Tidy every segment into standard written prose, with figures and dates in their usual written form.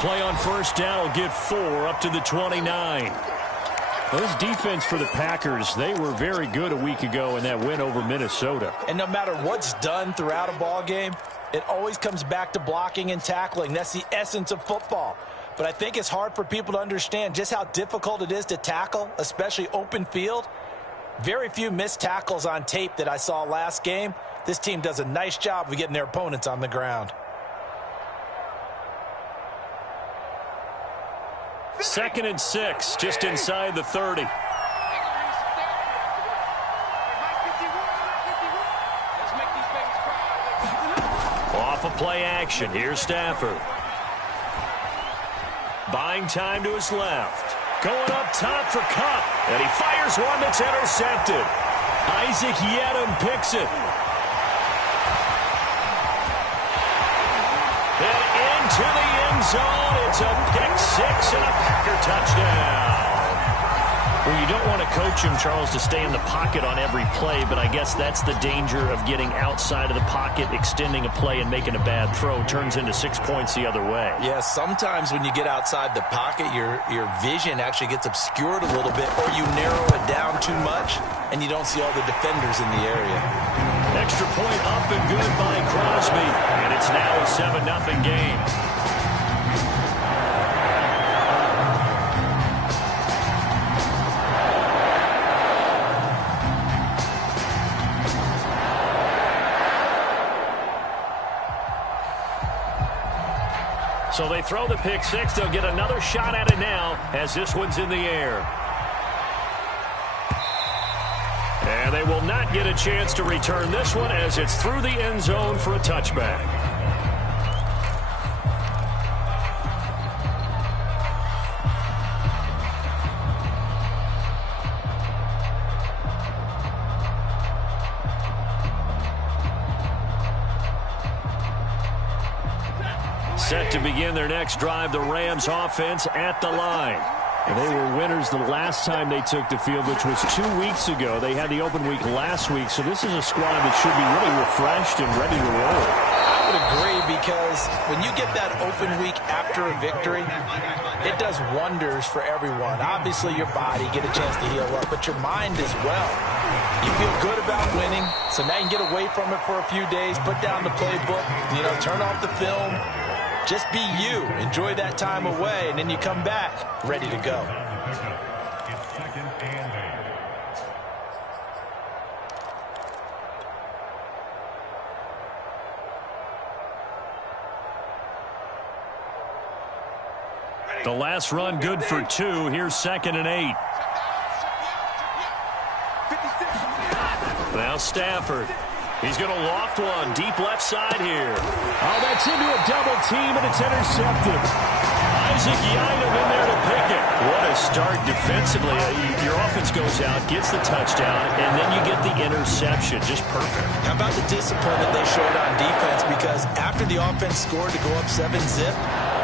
play on first down will get 4 up to the 29. Those defense for the Packers, they were very good a week ago in that win over Minnesota. And no matter what's done throughout a ball game, it always comes back to blocking and tackling. That's the essence of football. But I think it's hard for people to understand just how difficult it is to tackle, especially open field. Very few missed tackles on tape that I saw last game. This team does a nice job of getting their opponents on the ground. 2nd and 6, just inside the 30. Off of play action, here's Stafford. Buying time to his left. Going up top for Kupp. And he fires one that's intercepted. Isaac Yiadom picks it. And into the end zone. It's a pick six and a Packer touchdown. Well, you don't want to coach him, Charles, to stay in the pocket on every play, but I guess that's the danger of getting outside of the pocket, extending a play, and making a bad throw. Turns into 6 points the other way. Yeah, sometimes when you get outside the pocket, your vision actually gets obscured a little bit, or you narrow it down too much, and you don't see all the defenders in the area. Extra point up and good by Crosby, and it's now a 7-0 game. So they throw the pick six. They'll get another shot at it now as this one's in the air. And they will not get a chance to return this one as it's through the end zone for a touchback. Set to begin their next drive, the Rams offense at the line. And they were winners the last time they took the field, which was 2 weeks ago. They had the open week last week, so this is a squad that should be really refreshed and ready to roll. I would agree, because when you get that open week after a victory, it does wonders for everyone. Obviously, your body, get a chance to heal up, but your mind as well. You feel good about winning, so now you can get away from it for a few days, put down the playbook, turn off the film. Just be you. Enjoy that time away, and then you come back ready to go. The last run good for 2. Here's 2nd and 8. Now Stafford. He's going to loft one deep left side here. Oh, that's into a double team, and it's intercepted. Isaac Yiadom in there to pick it. What a start defensively. Your offense goes out, gets the touchdown, and then you get the interception. Just perfect. How about the discipline that they showed on defense? Because after the offense scored to go up 7-0,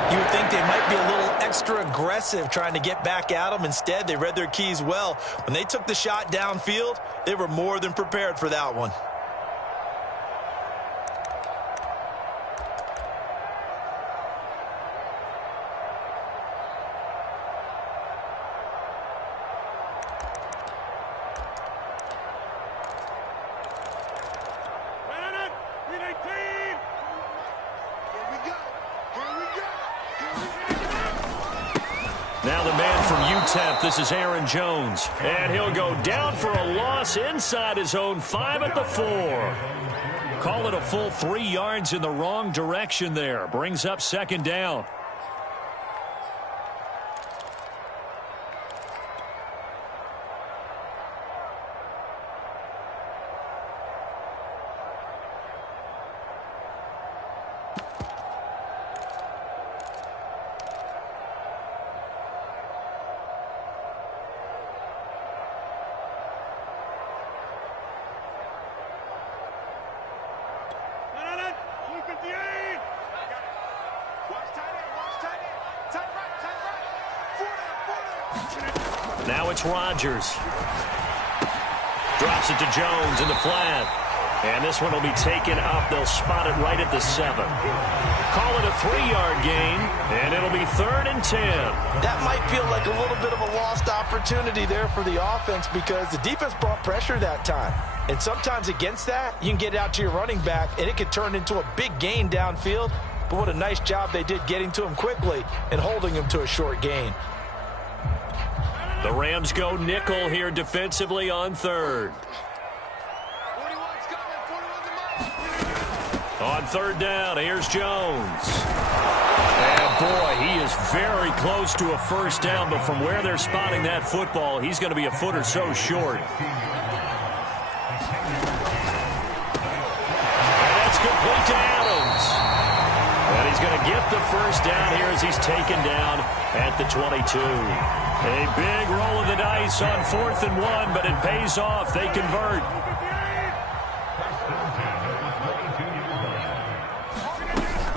you would think they might be a little extra aggressive trying to get back at them. Instead, they read their keys well. When they took the shot downfield, they were more than prepared for that one. Now the man from UTEP, this is Aaron Jones. And he'll go down for a loss inside his own 5 at the 4. Call it a full 3 yards in the wrong direction there. Brings up 2nd down. Now it's Rodgers. Drops it to Jones in the flat. And this one will be taken up. They'll spot it right at the 7. Call it a 3-yard gain, and it'll be 3rd and 10. That might feel like a little bit of a lost opportunity there for the offense because the defense brought pressure that time. And sometimes against that, you can get out to your running back, and it can turn into a big gain downfield. But what a nice job they did getting to him quickly and holding him to a short gain. The Rams go nickel here defensively on 3rd. On 3rd down, here's Jones. And boy, he is very close to a first down, but from where they're spotting that football, he's going to be a foot or so short. And that's complete to Adams. And he's going to get the first down here as he's taken down at the 22. A big roll of the dice on 4th and 1, but it pays off. They convert.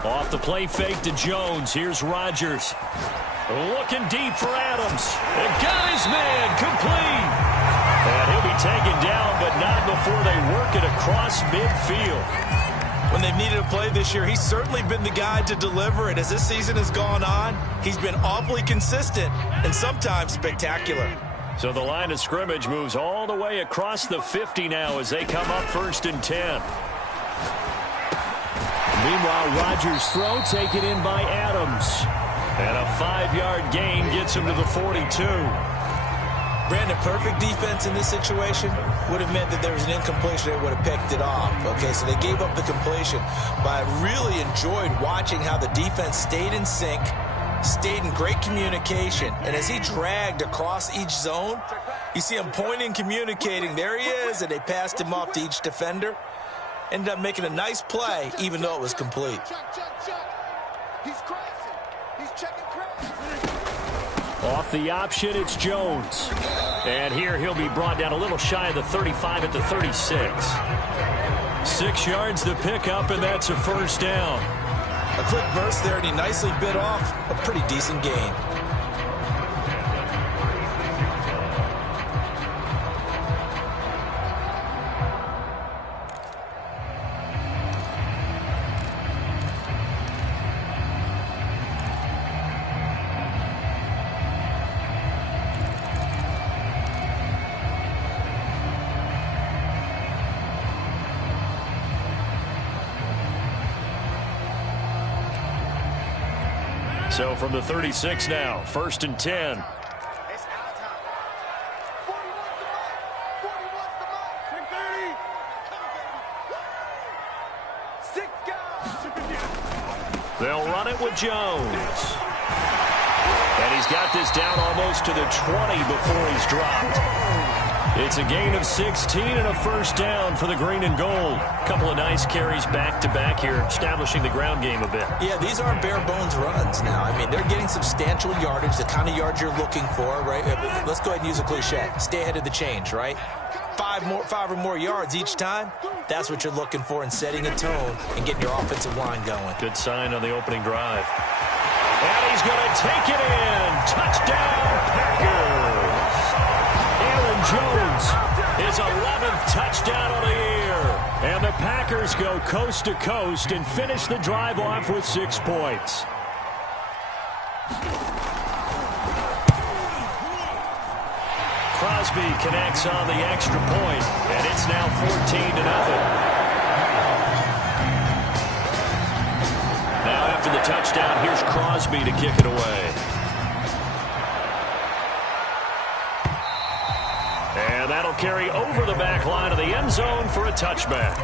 Off the play fake to Jones. Here's Rodgers. Looking deep for Adams. And got his man complete. And he'll be taken down, but not before they work it across midfield. When they've needed a play this year, he's certainly been the guy to deliver. And as this season has gone on, he's been awfully consistent and sometimes spectacular. So the line of scrimmage moves all the way across the 50 now as they come up 1st and 10. Meanwhile, Rodgers' throw taken in by Adams. And a 5-yard gain gets him to the 42. Brandon, perfect defense in this situation would have meant that there was an incompletion. They would have picked it off. Okay, so they gave up the completion. But I really enjoyed watching how the defense stayed in sync, stayed in great communication. And as he dragged across each zone, you see him pointing, communicating. There he is, and they passed him off to each defender. Ended up making a nice play, even though it was complete. He's crashing. He's checking crash. Off the option, it's Jones. And here he'll be brought down a little shy of the 35 at the 36. 6 yards to pick up, and that's a first down. A quick burst there, and he nicely bit off a pretty decent gain. So from the 36 now, 1st and 10. They'll run it with Jones. And he's got this down almost to the 20 before he's dropped. It's a gain of 16 and a first down for the green and gold. A couple of nice carries back-to-back here, establishing the ground game a bit. Yeah, these aren't bare-bones runs now. I mean, they're getting substantial yardage, the kind of yards you're looking for, right? Let's go ahead and use a cliche. Stay ahead of the change, right? 5 or more yards each time. That's what you're looking for in setting a tone and getting your offensive line going. Good sign on the opening drive. And he's going to take it in. Touchdown, Packers. Aaron Jones, his 11th touchdown of the year. And the Packers go coast to coast and finish the drive off with 6 points. Crosby connects on the extra point, and it's now 14-0. Now after the touchdown, here's Crosby to kick it away. And that'll carry over the back line of the end zone for a touchback.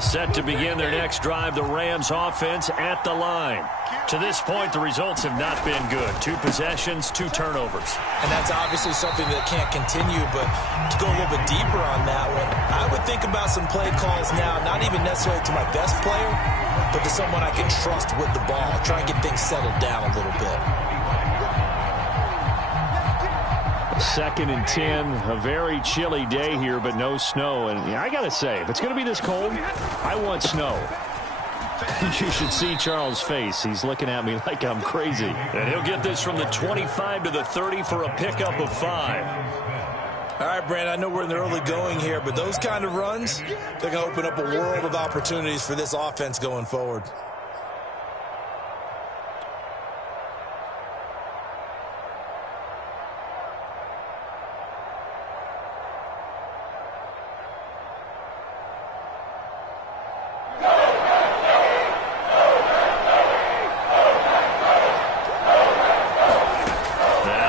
Set to begin their next drive, the Rams offense at the line. To this point, the results have not been good. 2 possessions, 2 turnovers. And that's obviously something that can't continue, but to go a little bit deeper on that one, I would think about some play calls now, not even necessarily to my best player, but to someone I can trust with the ball. Try and get things settled down a little bit. 2nd and 10, a very chilly day here, but no snow. And I got to say, if it's going to be this cold, I want snow. You should see Charles' face. He's looking at me like I'm crazy. And he'll get this from the 25 to the 30 for a pickup of 5. All right, Brandon, I know we're in the early going here, but those kind of runs, they're going to open up a world of opportunities for this offense going forward.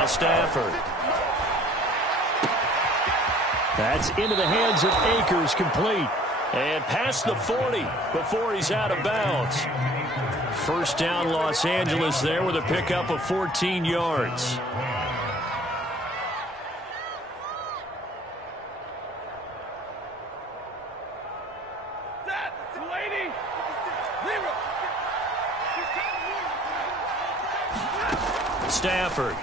Stafford. That's into the hands of Akers, complete. And past the 40 before he's out of bounds. First down, Los Angeles there with a pickup of 14 yards. Stafford.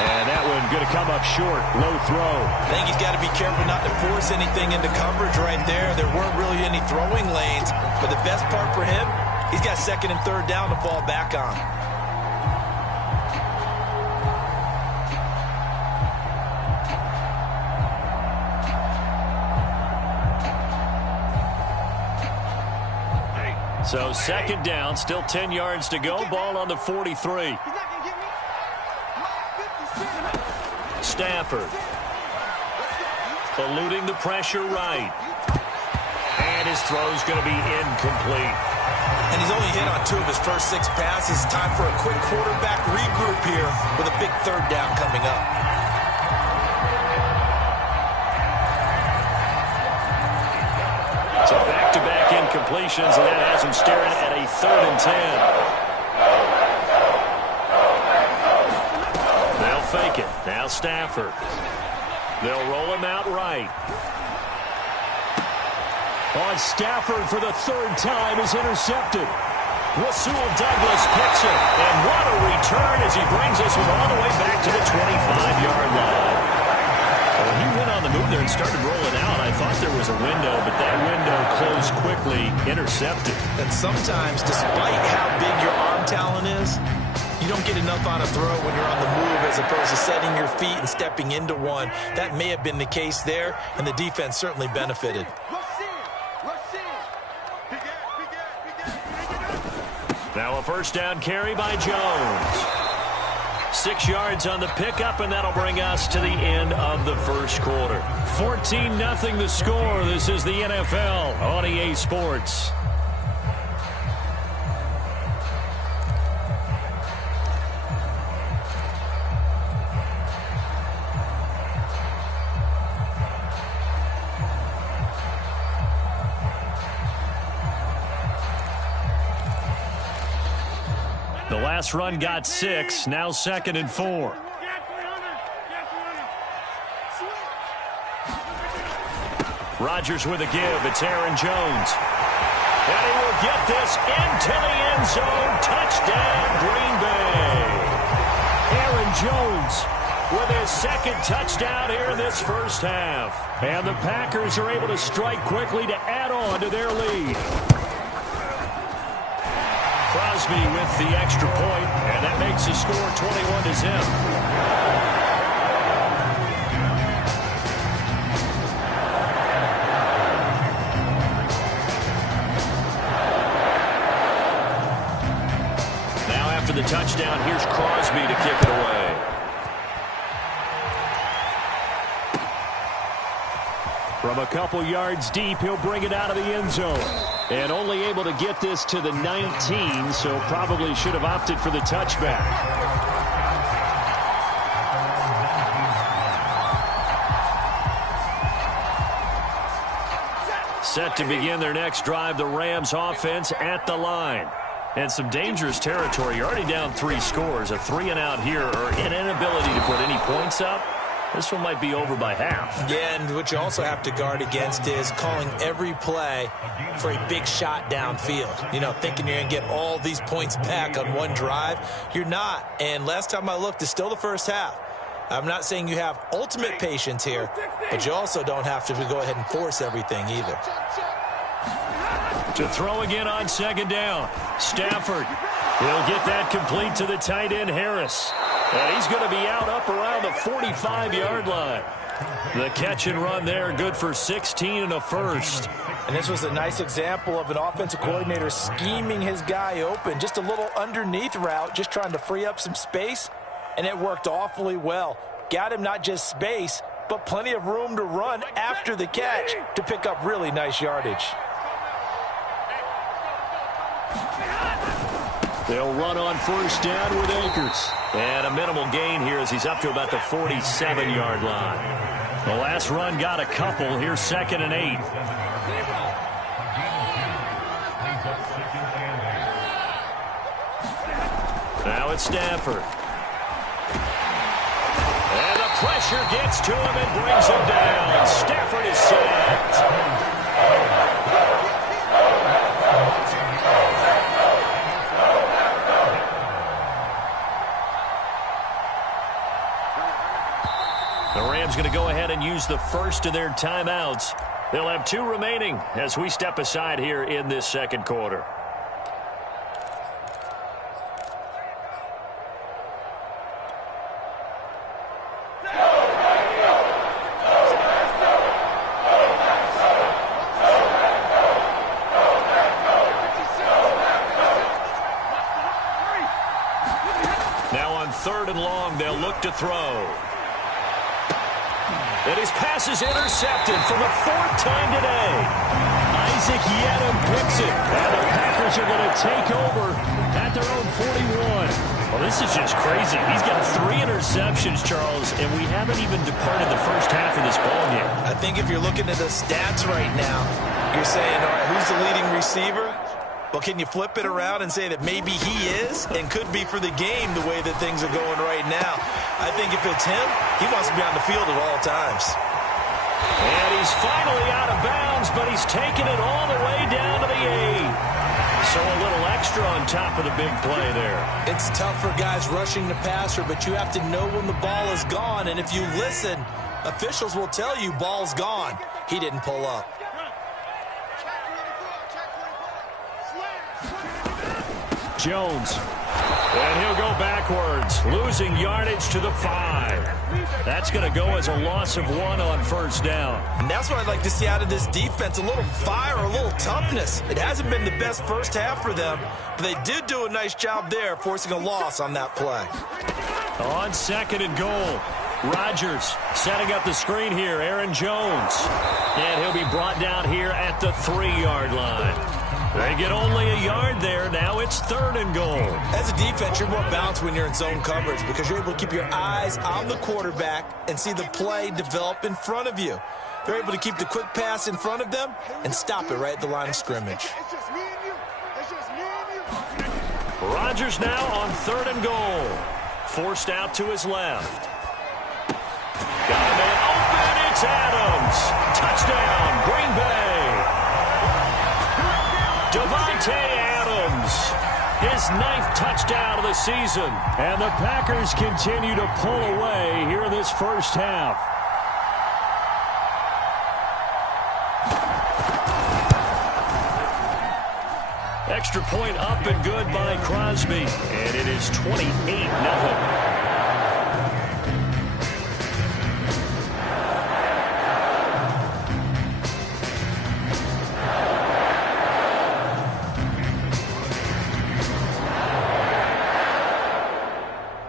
And that one going to come up short. Low throw. I think he's got to be careful not to force anything into coverage right there. There weren't really any throwing lanes. But the best part for him, he's got 2nd and 3rd down to fall back on. So 2nd down, still 10 yards to go. Ball on the 43. Stafford. Eluding the pressure right. And his throw's going to be incomplete. And he's only hit on 2 of his first 6 passes. Time for a quick quarterback regroup here with a big 3rd down coming up. So back-to-back incompletions, and that has him staring at a 3rd and 10. They'll fake it. Now Stafford. They'll roll him out right. On Stafford for the 3rd time is intercepted. Rasul Douglas picks it. And what a return as he brings us all the way back to the 25-yard line. When he went on the move there and started rolling out, I thought there was a window, but that window closed quickly, intercepted. And sometimes, despite how big your arm talent is, you don't get enough on a throw when you're on the move as opposed to setting your feet and stepping into one. That may have been the case there, and the defense certainly benefited. Now a 1st down carry by Jones. 6 yards on the pickup, and that'll bring us to the end of the 1st quarter. 14-0 the score. This is the NFL on EA Sports. The last run got 6, now 2nd and 4. Rodgers with a give. It's Aaron Jones. And he will get this into the end zone. Touchdown, Green Bay. Aaron Jones with his 2nd touchdown here in this 1st half. And the Packers are able to strike quickly to add on to their lead. Crosby with the extra point, and that makes the score 21-0. Now after the touchdown, here's Crosby to kick it away. From a couple yards deep, he'll bring it out of the end zone. And only able to get this to the 19, so probably should have opted for the touchback. Set to begin their next drive, the Rams offense at the line. And some dangerous territory. You're already down 3 scores. A 3-and-out here, or an inability to put any points up, This one might be over by half. Yeah, and what you also have to guard against is calling every play for a big shot downfield. You know, thinking you're going to get all these points back on one drive. You're not. And last time I looked, it's still the first half. I'm not saying you have ultimate patience here, but you also don't have to go ahead and force everything either. To throw again on second down. Stafford. He'll get that complete to the tight end, Harris. And he's going to be out up around the 45-yard line. The catch and run there, good for 16 and a first. And this was a nice example of an offensive coordinator scheming his guy open. Just a little underneath route, just trying to free up some space. And it worked awfully well. Got him not just space, but plenty of room to run after the catch to pick up really nice yardage. They'll run on first down with Akers. And a minimal gain here as he's up to about the 47-yard line. The last run got a couple. Here's 2nd and 8. Now it's Stafford. And the pressure gets to him and brings him down. Stafford is sacked. The Rams going to go ahead and use the first of their timeouts. They'll have 2 remaining as we step aside here in this second quarter. Now on 3rd and long, they'll look to throw. And his pass is intercepted for the 4th time today. Isaac Yiadom picks it. And the Packers are going to take over at their own 41. Well, this is just crazy. He's got 3 interceptions, Charles, and we haven't even departed the first half of this ball game. I think if you're looking at the stats right now, you're saying, all right, who's the leading receiver? Well, can you flip it around and say that maybe he is and could be for the game the way that things are going right now? I think if it's him, he wants to be on the field at all times. And he's finally out of bounds, but he's taken it all the way down to the 8. So a little extra on top of the big play there. It's tough for guys rushing the passer, but you have to know when the ball is gone. And if you listen, officials will tell you ball's gone. He didn't pull up. Jones. And he'll go backwards, losing yardage to the 5. That's going to go as a loss of 1 on first down. And that's what I'd like to see out of this defense, a little fire, a little toughness. It hasn't been the best first half for them, but they did do a nice job there, forcing a loss on that play. On 2nd and goal, Rodgers setting up the screen here, Aaron Jones. And he'll be brought down here at the 3-yard line. They get only a yard there. Now it's 3rd and goal. As a defense, you're more balanced when you're in zone coverage because you're able to keep your eyes on the quarterback and see the play develop in front of you. They're able to keep the quick pass in front of them and stop it right at the line of scrimmage. Rodgers now on 3rd and goal. Forced out to his left. Got a man open. It's Adams. Touchdown, Green Bay. Davante Adams, his 9th touchdown of the season. And the Packers continue to pull away here in this first half. Extra point up and good by Crosby. And it is 28-0.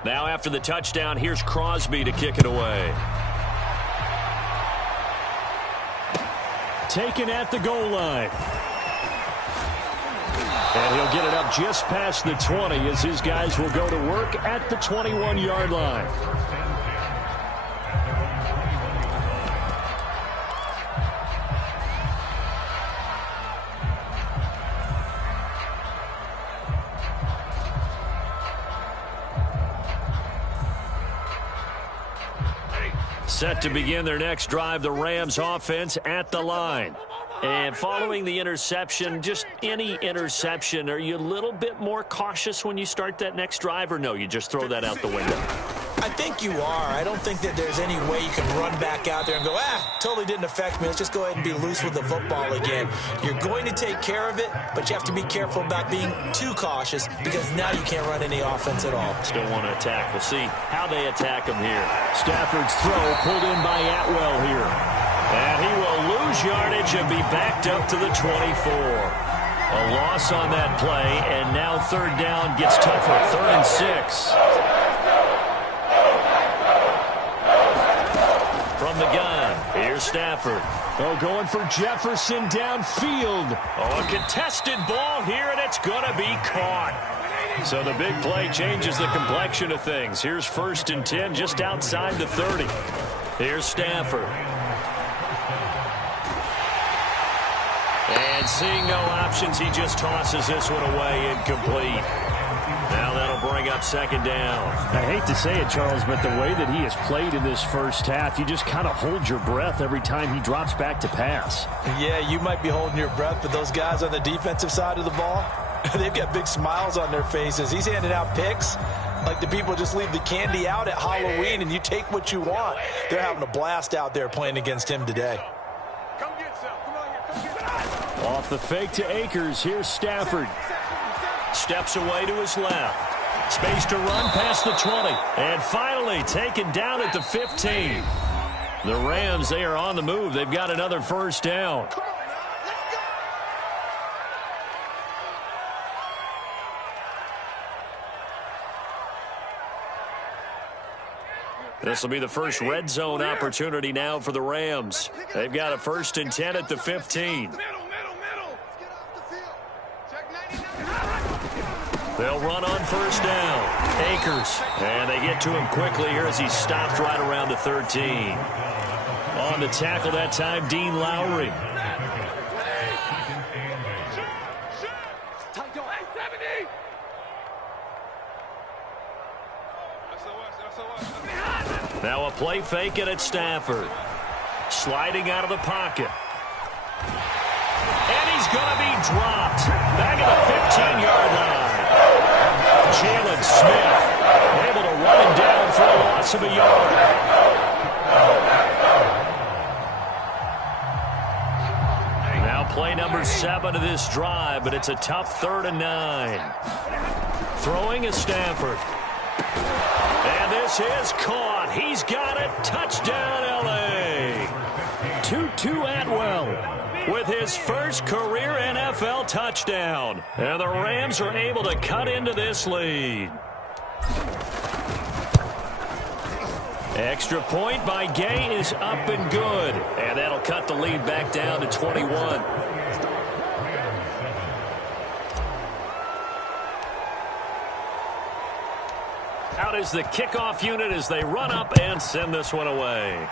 Now after the touchdown, here's Crosby to kick it away. Taken at the goal line. And he'll get it up just past the 20 as his guys will go to work at the 21-yard line. Set to begin their next drive, the Rams offense at the line. And following the interception, just any interception, are you a little bit more cautious when you start that next drive, or no, you just throw that out the window? I think you are. I don't think that there's any way you can run back out there and go, totally didn't affect me. Let's just go ahead and be loose with the football again. You're going to take care of it, but you have to be careful about being too cautious because now you can't run any offense at all. Still want to attack. We'll see how they attack him here. Stafford's throw pulled in by Atwell here. And he will lose yardage and be backed up to the 24. A loss on that play, and now third down gets tougher. 3rd and 6. From the gun, here's Stafford. Oh, going for Jefferson downfield. Oh, a contested ball here, and it's going to be caught. So the big play changes the complexion of things. Here's 1st and 10 just outside the 30. Here's Stafford. And seeing no options, he just tosses this one away, incomplete. Now that'll bring up 2nd down. I hate to say it, Charles, but the way that he has played in this first half, you just kind of hold your breath every time he drops back to pass. Yeah, you might be holding your breath, but those guys on the defensive side of the ball, they've got big smiles on their faces. He's handing out picks like the people just leave the candy out at Halloween and you take what you want. They're having a blast out there playing against him today. Come get some. Come on here. Come get some. Off the fake to Akers, here's Stafford. Steps away to his left. Space to run past the 20. And finally taken down at the 15. The Rams, they are on the move. They've got another 1st down. Come on now. Let's go. This will be the first red zone opportunity now for the Rams. They've got a 1st and 10 at the 15. Middle. Let's get off the field. Check 99. They'll run on 1st down. Akers. And they get to him quickly here as he stopped right around the 13. On the tackle that time, Dean Lowry. Now a play fake and it's Stafford. Sliding out of the pocket. And he's going to be dropped. Back at the 15-yard line. Jalen Smith able to run him down for a loss of a yard. Now play number 7 of this drive, but it's a tough 3rd and 9. Throwing is Stafford. And this is caught. He's got it. Touchdown, L.A. 2-2 Atwell with his first career NFL touchdown. And the Rams are able to cut into this lead. Extra point by Gay is up and good. And that'll cut the lead back down to 21. Out is the kickoff unit as they run up and send this one away.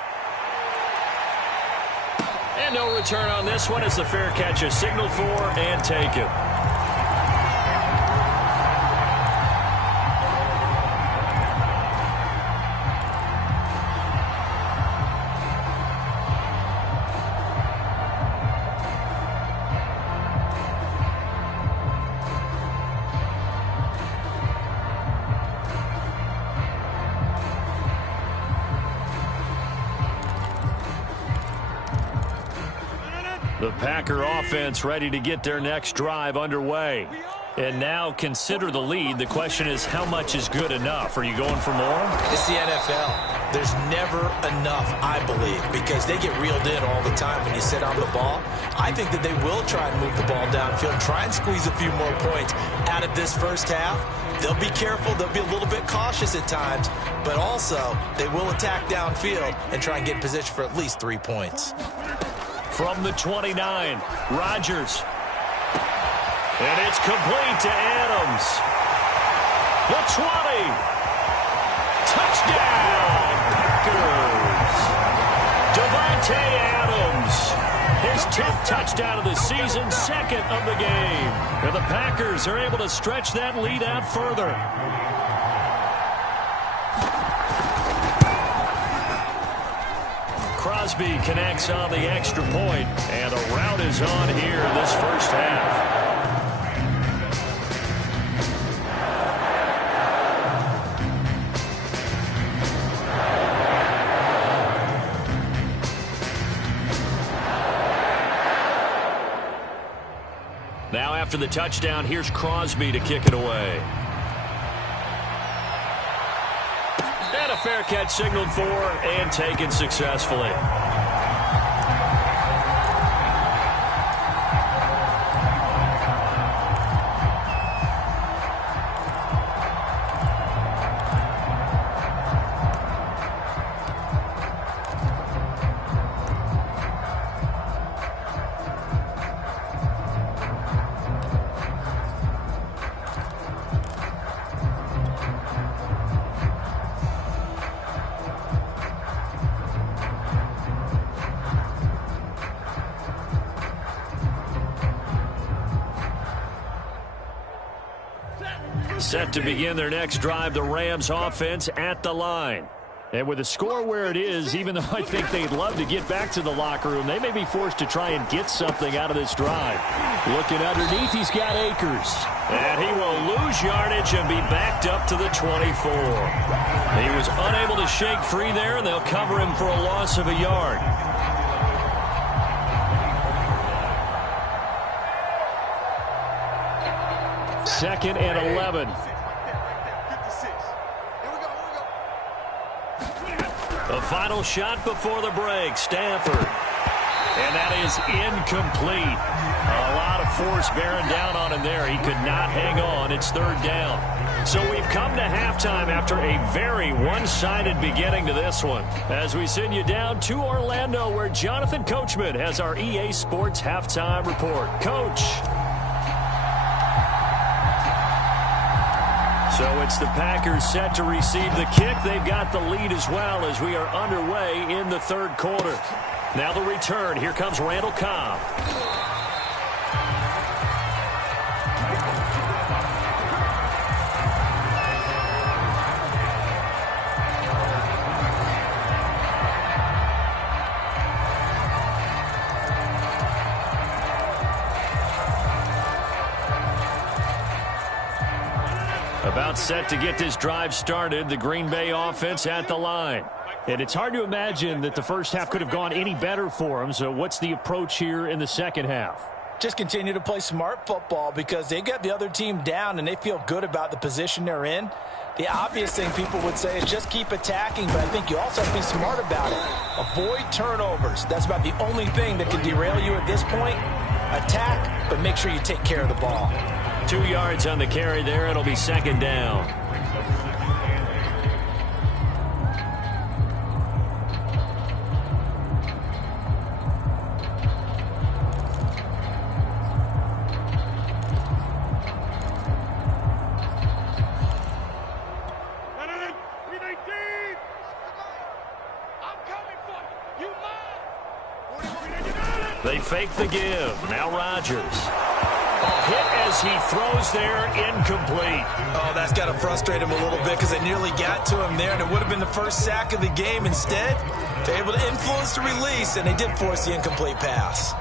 And no return on this one as the fair catch is signaled for and taken. The Packer offense ready to get their next drive underway. And now consider the lead. The question is, how much is good enough? Are you going for more? It's the NFL. There's never enough, I believe, because they get reeled in all the time when you sit on the ball. I think that they will try and move the ball downfield, try and squeeze a few more points out of this first half. They'll be careful. They'll be a little bit cautious at times, but also they will attack downfield and try and get in position for at least 3 points. From the 29, Rodgers. And it's complete to Adams. The 20. Touchdown, Packers. Davante Adams. His 10th touchdown of the season, 2nd of the game. And the Packers are able to stretch that lead out further. Crosby connects on the extra point, and a rout is on here in this first half. Now after the touchdown, here's Crosby to kick it away. And a fair catch signaled for and taken successfully. Set to begin their next drive, the Rams offense at the line. And with the score where it is, even though I think they'd love to get back to the locker room, they may be forced to try and get something out of this drive. Looking underneath, he's got Akers. And he will lose yardage and be backed up to the 24. He was unable to shake free there, and they'll cover him for a loss of a yard. Second and 11. The final shot before the break, Stafford. And that is incomplete. A lot of force bearing down on him there. He could not hang on. It's third down. So we've come to halftime after a very one-sided beginning to this one. As we send you down to Orlando, where Jonathan Coachman has our EA Sports halftime report. Coach. So it's the Packers set to receive the kick. They've got the lead as well as we are underway in the third quarter. Now the return. Here comes Randall Cobb. About set to get this drive started, the Green Bay offense at the line. And it's hard to imagine that the first half could have gone any better for them. So what's the approach here in the second half? Just continue to play smart football because they got the other team down and they feel good about the position they're in. The obvious thing people would say is just keep attacking, but I think you also have to be smart about it. Avoid turnovers. That's about the only thing that can derail you at this point. Attack, but make sure you take care of the ball. 2 yards on the carry there. It'll be second down. They fake the give. Now Rodgers. Hit as he throws there, incomplete. Oh, that's got to frustrate him a little bit because they nearly got to him there, and it would have been the first sack of the game. Instead, they're able to influence the release, and they did force the incomplete pass.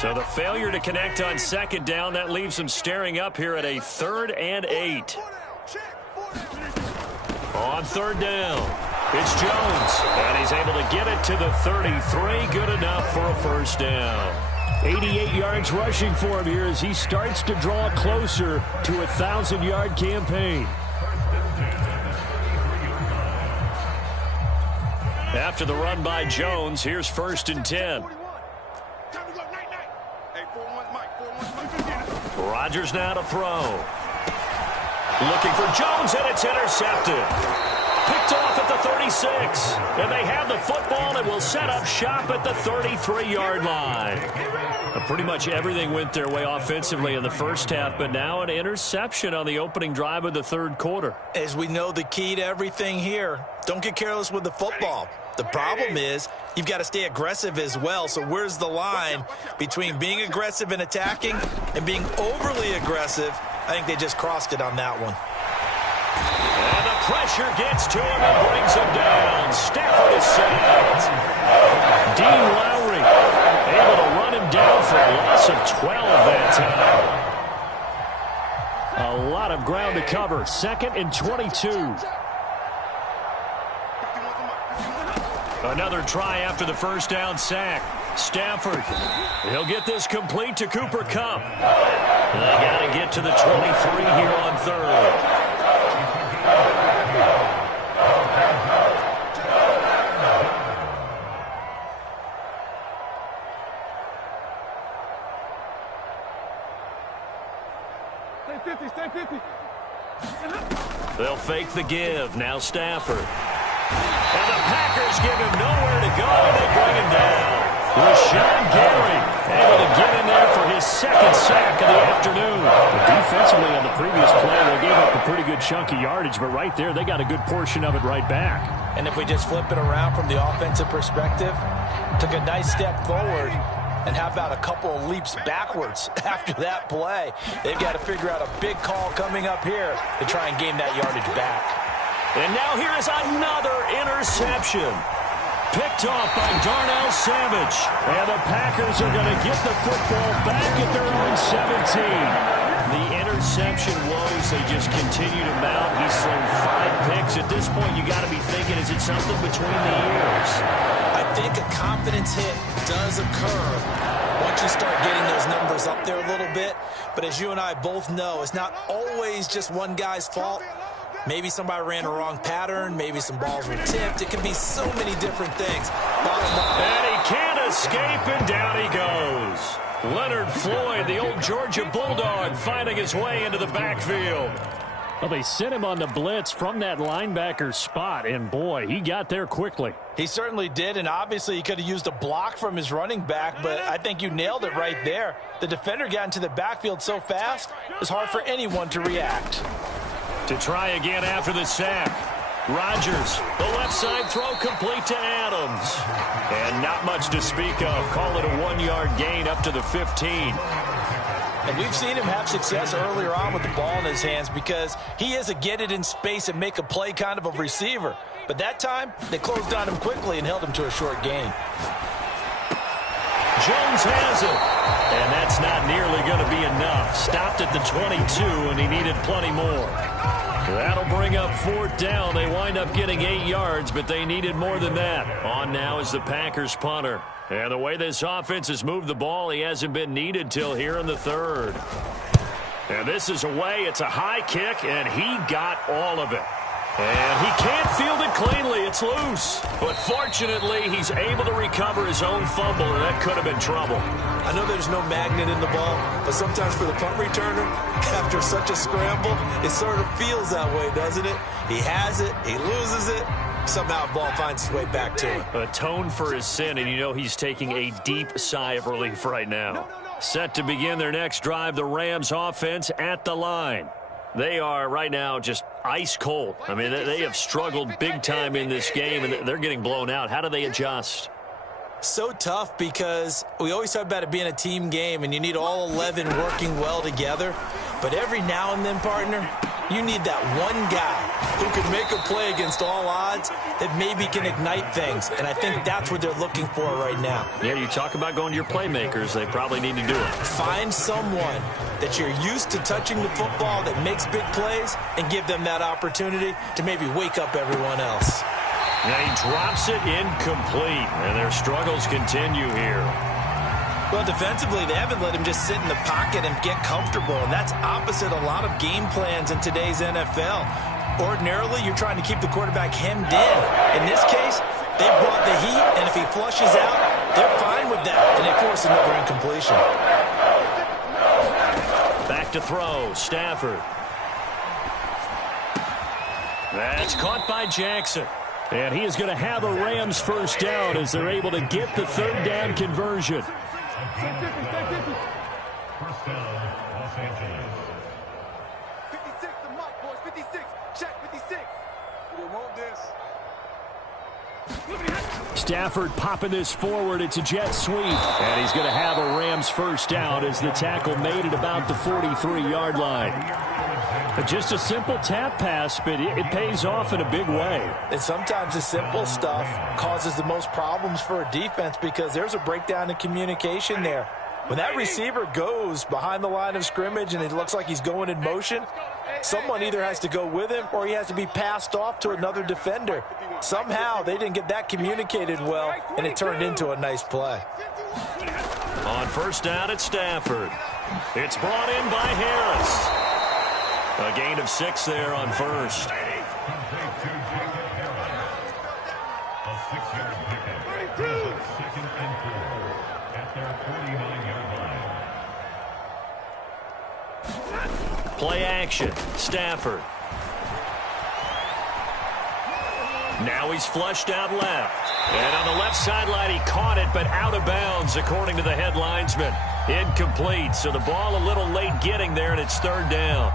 So the failure to connect on second down, that leaves them staring up here at a 3rd and 8. On third down, it's Jones, and he's able to get it to the 33. Good enough for a first down. 88 yards rushing for him here as he starts to draw closer to a 1,000-yard campaign. After the run by Jones, here's 1st and 10. Rodgers now to throw. Looking for Jones, and it's intercepted. Picked picked off at the 36. And they have the football and will set up shop at the 33-yard line. Pretty much everything went their way offensively in the first half, but now an interception on the opening drive of the third quarter. As we know, the key to everything here, don't get careless with the football. The problem is you've got to stay aggressive as well. So where's the line between being aggressive and attacking and being overly aggressive? I think they just crossed it on that one. And the pressure gets to him and brings him down. Stafford is sacked. Dean Lowry able to run him down for a loss of 12 that time. A lot of ground to cover. 2nd and 22. Another try after the first down sack. Stafford, he'll get this complete to Cooper Kupp. They got to get to the 23 here on third. They'll fake the give. Now Stafford. And the Packers give him nowhere to go, and they bring him down. Rashawn Gary able to get in there for his 2nd sack of the afternoon. Defensively on the previous play, they gave up a pretty good chunk of yardage, but right there, they got a good portion of it right back. And if we just flip it around from the offensive perspective, took a nice step forward, and how about a couple of leaps backwards after that play? They've got to figure out a big call coming up here to try and gain that yardage back. And now here is another interception. Picked off by Darnell Savage. And the Packers are going to get the football back at their own 17. The interception woes, they just continue to mount. He's thrown 5 picks. At this point, you got to be thinking, is it something between the ears? I think a confidence hit does occur once you start getting those numbers up there a little bit. But as you and I both know, it's not always just one guy's fault. Maybe somebody ran a wrong pattern. Maybe some balls were tipped. It can be so many different things. And he can't escape, and down he goes. Leonard Floyd, the old Georgia Bulldog, finding his way into the backfield. Well, they sent him on the blitz from that linebacker spot, and boy, he got there quickly. He certainly did, and obviously he could have used a block from his running back, but I think you nailed it right there. The defender got into the backfield so fast, it was hard for anyone to react. To try again after the sack. Rodgers, the left side throw complete to Adams. And not much to speak of. Call it a 1-yard gain up to the 15. And we've seen him have success earlier on with the ball in his hands because he is a get it in space and make a play kind of a receiver. But that time, they closed on him quickly and held him to a short gain. Jones has it. And that's not nearly going to be enough. Stopped at the 22, and he needed plenty more. That'll bring up 4th down. They wind up getting 8 yards, but they needed more than that. On now is the Packers punter. And the way this offense has moved the ball, he hasn't been needed till here in the 3rd. And this is away. It's a high kick, and he got all of it. And he can't field it cleanly. It's loose. But fortunately, he's able to recover his own fumble, and that could have been trouble. I know there's no magnet in the ball, but sometimes for the punt returner, after such a scramble, it sort of feels that way, doesn't it? He has it, he loses it, somehow the ball finds its way back to him. Atone for his sin, and you know he's taking a deep sigh of relief right now. Set to begin their next drive, the Rams offense at the line. They are right now just ice cold. I mean, they have struggled big time in this game, and they're getting blown out. How do they adjust? So tough because we always talk about it being a team game, and you need all 11 working well together. But every now and then, partner, you need that one guy who can make a play against all odds that maybe can ignite things. And I think that's what they're looking for right now. Yeah, you talk about going to your playmakers. They probably need to do it. Find someone that you're used to touching the football that makes big plays and give them that opportunity to maybe wake up everyone else. And he drops it incomplete, and their struggles continue here. Well, defensively, they haven't let him just sit in the pocket and get comfortable, and that's opposite a lot of game plans in today's NFL. Ordinarily, you're trying to keep the quarterback hemmed in. In this case, they brought the heat, and if he flushes out, they're fine with that, and they force another incompletion. Back to throw, Stafford. That's caught by Jackson. And he is going to have a Rams first down as they're able to get the third down conversion. First down, Los Angeles. 56 to Mike, boys. 56. Check 56. We want this. Stafford popping this forward. It's a jet sweep. And he's going to have a Rams first down as the tackle made it about the 43-yard line. Just a simple tap pass, but it pays off in a big way. And sometimes the simple stuff causes the most problems for a defense because there's a breakdown in communication there. When that receiver goes behind the line of scrimmage and it looks like he's going in motion, someone either has to go with him or he has to be passed off to another defender. Somehow they didn't get that communicated well, and it turned into a nice play. On first down, it's Stafford. It's brought in by Harris. A gain of 6 there on first. A 6-yard pickup. Second and 4 at their 49-yard line. Play action. Stafford. Now he's flushed out left. And on the left sideline, he caught it, but out of bounds, according to the head linesman. Incomplete, so the ball a little late getting there, and it's third down.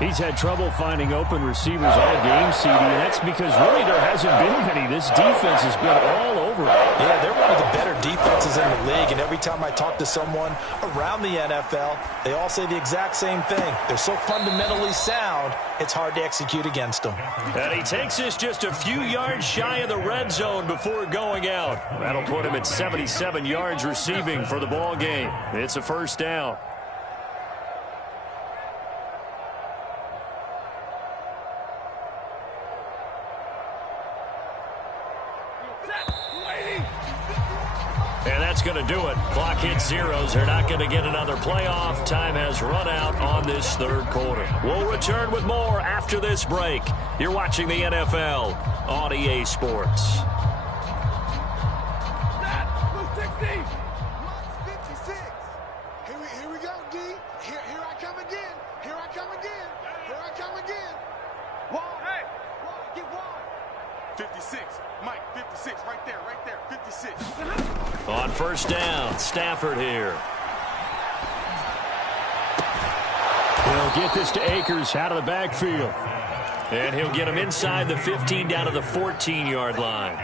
He's had trouble finding open receivers all game, CD, and that's because really there hasn't been many. This defense has been all over it. Yeah, they're one of the better defenses in the league, and every time I talk to someone around the NFL, they all say the exact same thing. They're so fundamentally sound, it's hard to execute against them. And he takes this just a few yards shy of the red zone before going out. That'll put him at 77 yards receiving for the ball game. It's a first down. And that's going to do it. Clock hits zeros. They're not going to get another playoff. Time has run out on this third quarter. We'll return with more after this break. You're watching the NFL on EA Sports. 56. Here we go, D. Here I come again. Here I come again. Here I come again. Wide. Hey. Wide. Get wide. 56. Mike, 56. Right there. 56. On first down, Stafford here. He'll get this to Akers out of the backfield. And he'll get him inside the 15 down to the 14-yard line.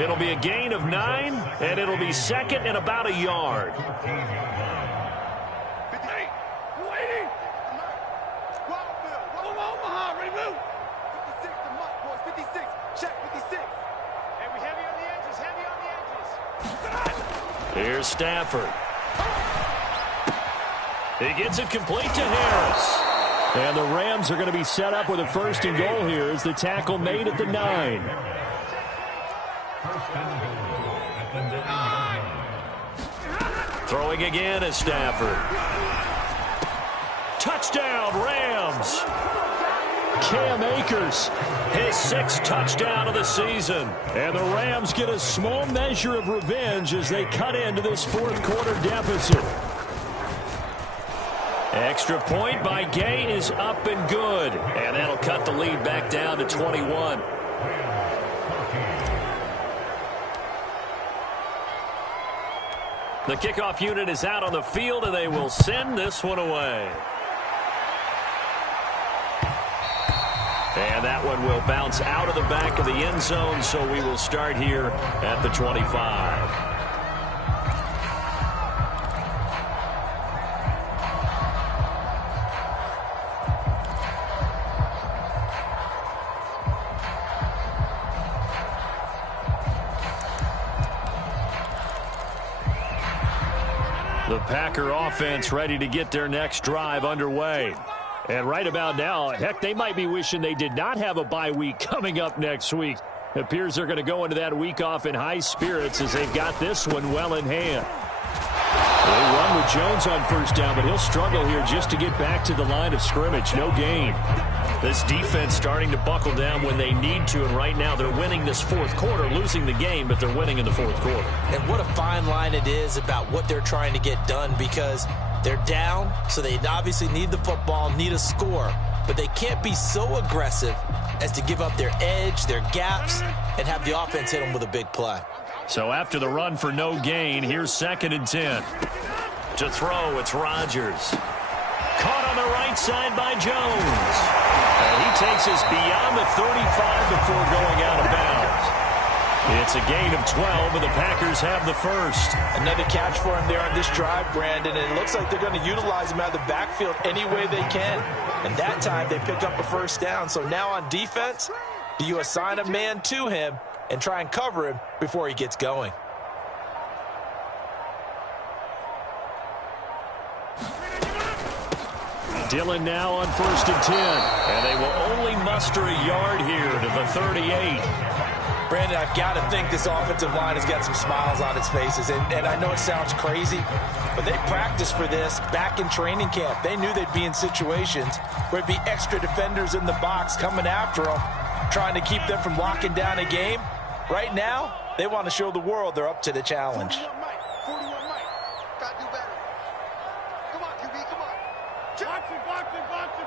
It'll be a gain of 9, and it'll be second and about a yard. 58. Waiting. Omaha, ready to move. 56 to Mike, boys. 56. Check 56. Hey, we heavy on the edges. Heavy on the edges. Here's Stafford. He gets it complete to Harris. And the Rams are going to be set up with a first and goal here as the tackle made at the 9. Throwing again is Stafford. Touchdown, Rams. Cam Akers, His 6th touchdown of the season. and the Rams get a small measure of revenge as they cut into this fourth quarter deficit. Extra point by Gay is up and good. And that'll cut the lead back down to 21. The kickoff unit is out on the field, and they will send this one away. And that one will bounce out of the back of the end zone, so we will start here at the 25. The Packer offense ready to get their next drive underway. And right about now, heck, they might be wishing they did not have a bye week coming up next week. It appears they're going to go into that week off in high spirits as they've got this one well in hand. They run with Jones on first down, but he'll struggle here just to get back to the line of scrimmage. No gain. This defense starting to buckle down when they need to, and right now they're winning this fourth quarter, losing the game, but they're winning in the fourth quarter. And what a fine line it is about what they're trying to get done, because they're down, so they obviously need the football, need a score. but they can't be so aggressive as to give up their edge, their gaps, and have the offense hit them with a big play. So after the run for no gain, here's 2nd and 10. To throw, it's Rodgers. Caught on the right side by Jones. And he takes us beyond the 35 before going out of bounds. It's a gain of 12, and the Packers have the first. Another catch for him there on this drive, Brandon, and it looks like they're going to utilize him out of the backfield any way they can. And that time they pick up a first down. So now on defense, do you assign a man to him and try and cover him before he gets going? Dillon now on 1st and 10. And they will only muster a yard here to the 38. Brandon, I've got to think this offensive line has got some smiles on its faces. And I know it sounds crazy, but they practiced for this back in training camp. They knew they'd be in situations where it'd be extra defenders in the box coming after them, trying to keep them from locking down a game. Right now, they want to show the world they're up to the challenge. 41 Mike. Got to do better. Come on, QB, come on.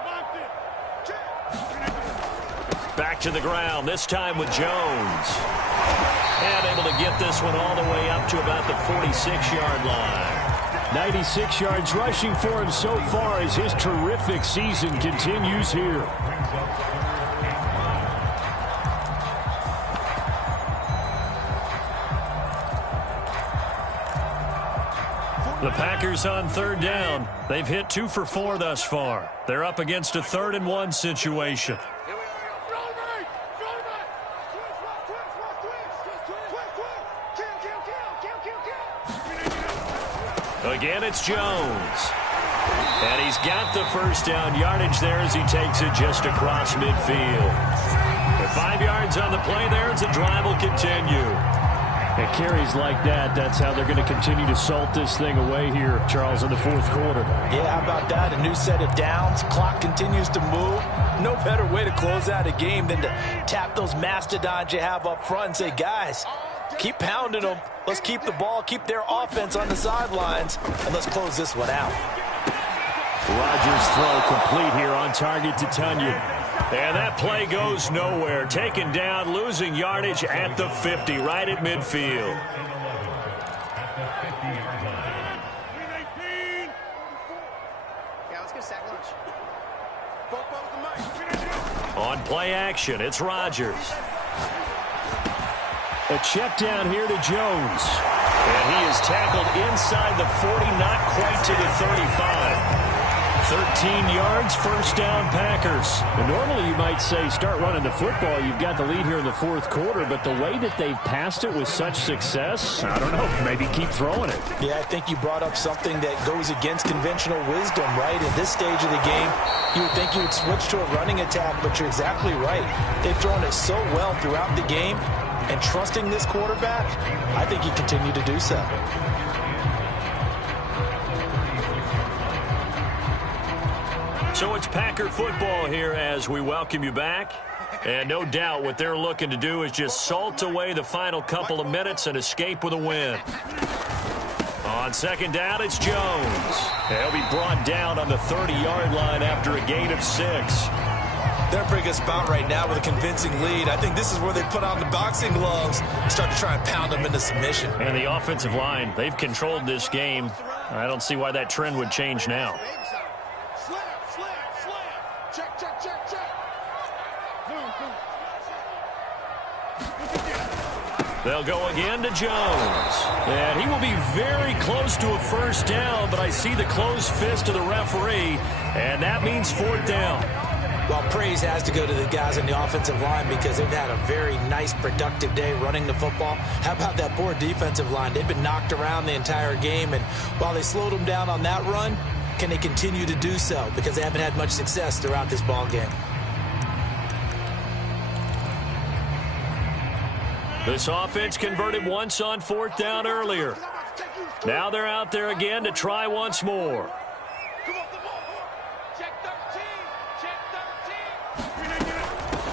Box it. Back to the ground, this time with Jones. And able to get this one all the way up to about the 46-yard line. 96 yards rushing for him so far as his terrific season continues here. The Packers on 3rd down. They've hit 2 for 4 thus far. They're up against a 3rd and 1 situation. Again, it's Jones. And he's got the first down yardage there as he takes it just across midfield. With 5 yards on the play there as the drive will continue. At carries like that, that's how they're going to continue to salt this thing away here, Charles, in the 4th quarter. Yeah, how about that? A new set of downs. Clock continues to move. No better way to close out a game than to tap those mastodons you have up front and say, guys, keep pounding them. Let's keep the ball, keep their offense on the sidelines, and let's close this one out. Rodgers' throw complete here on target to Tunyon. And that play goes nowhere. Taken down, losing yardage at the 50, right at midfield. Yeah, let's get sack lunch. On play action, it's Rodgers. A check down here to Jones. And he is tackled inside the 40, not quite to the 35. 13 yards, first down Packers. And normally you might say start running the football. You've got the lead here in the 4th quarter, but the way that they've passed it with such success, I don't know, maybe keep throwing it. Yeah, I think you brought up something that goes against conventional wisdom, right? At this stage of the game, you would think you would switch to a running attack, but you're exactly right. They've thrown it so well throughout the game, and trusting this quarterback, I think you continue to do so. So it's Packer football here as we welcome you back. And no doubt what they're looking to do is just salt away the final couple of minutes and escape with a win. On 2nd down, it's Jones. He'll be brought down on the 30-yard line after a gain of 6. They're in a pretty good spot right now with a convincing lead. I think this is where they put on the boxing gloves and start to try and pound them into submission. And the offensive line, they've controlled this game. I don't see why that trend would change now. They'll go again to Jones. And he will be very close to a first down, but I see the closed fist of the referee, and that means 4th down. Well, praise has to go to the guys on the offensive line because they've had a very nice, productive day running the football. How about that poor defensive line? They've been knocked around the entire game, and while they slowed them down on that run, can they continue to do so? Because they haven't had much success throughout this ball game. This offense converted once on 4th down earlier. Now they're out there again to try once more.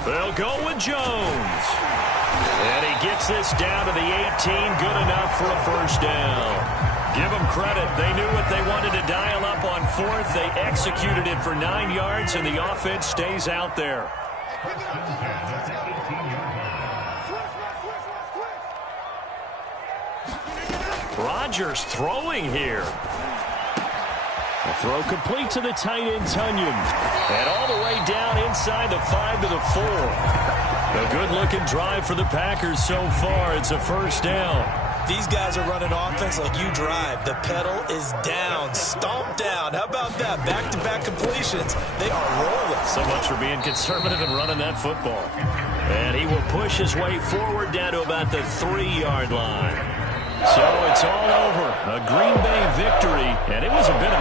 They'll go with Jones. And he gets this down to the 18. Good enough for a first down. Give them credit. They knew what they wanted to dial up on fourth. They executed it for 9 yards, and the offense stays out there. Rodgers throwing here. The throw complete to the tight end, Tunyon. And all the way down inside the 5 to the 4. A good-looking drive for the Packers so far. It's a first down. These guys are running offense like you drive. The pedal is down, stomped down. How about that? Back-to-back completions. They are rolling. So much for being conservative and running that football. And he will push his way forward down to about the 3-yard line. So it's all over. A Green Bay victory, and it was a bit of a